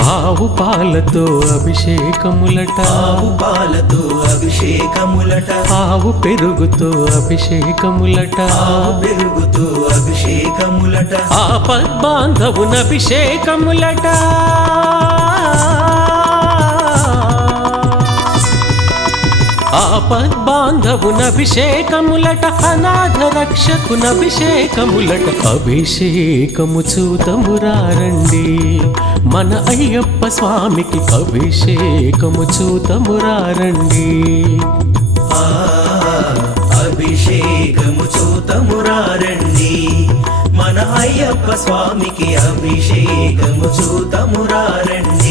ఆవు పాలతో అభిషేకములట, ఆవు పాలతో అభిషేకములట, ఆవు పెరుగుతో అభిషేకములట, ఆవు పెరుగుతో అభిషేకములట, ఆపద్బాంధవున అభిషేకములట, ఆపద్బాంధవున అభిషేకములట, అనాథ రక్షకున అభిషేకములట. అభిషేకము చూతమురారండి మన అయ్యప్ప స్వామికి, అభిషేకము చూతమురారండి. అభిషేకము చూతమురారండి మన అయ్యప్ప స్వామికి, అభిషేకము చూతమురారండి.